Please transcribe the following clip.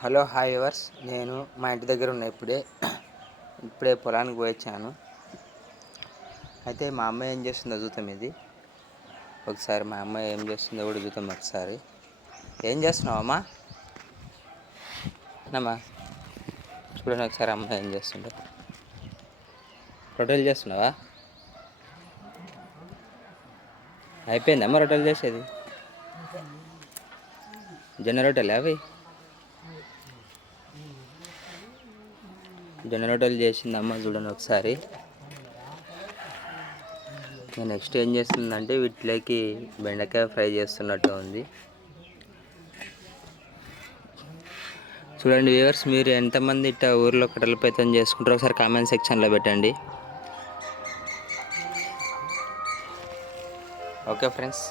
Hello hi viewers, నేను మా ఇంటి దగ్గర ఉన్న ఇప్పుడే పొలానికి పోయొచ్చాను. అయితే మా అమ్మాయి ఏం చేస్తుందో చూద్దాం. ఒకసారి మా అమ్మాయి ఏం చేస్తుందో కూడా చూద్దాం. ఒకసారి ఏం చేస్తున్నావు అమ్మా? అమ్మా చూడండి ఒకసారి అమ్మాయి ఏం చేస్తుందో. రొట్టెలు చేస్తున్నావా? అయిపోయిందమ్మా రొట్టెలు చేసేది? జొన్న రొట్టెలు అవి జొన్న రొట్టెలు చేసిందమ్మ చూడండి ఒకసారి. నెక్స్ట్ ఏం చేస్తుందంటే వీటిలోకి బెండకాయ ఫ్రై చేస్తున్నట్టు ఉంది. చూడండి వ్యూవర్స్, మీరు ఎంతమంది ఇట్లా ఊర్లో కట్టెల పొయ్యితో చేసుకుంటారో ఒకసారి కామెంట్ సెక్షన్లో పెట్టండి. Okay friends.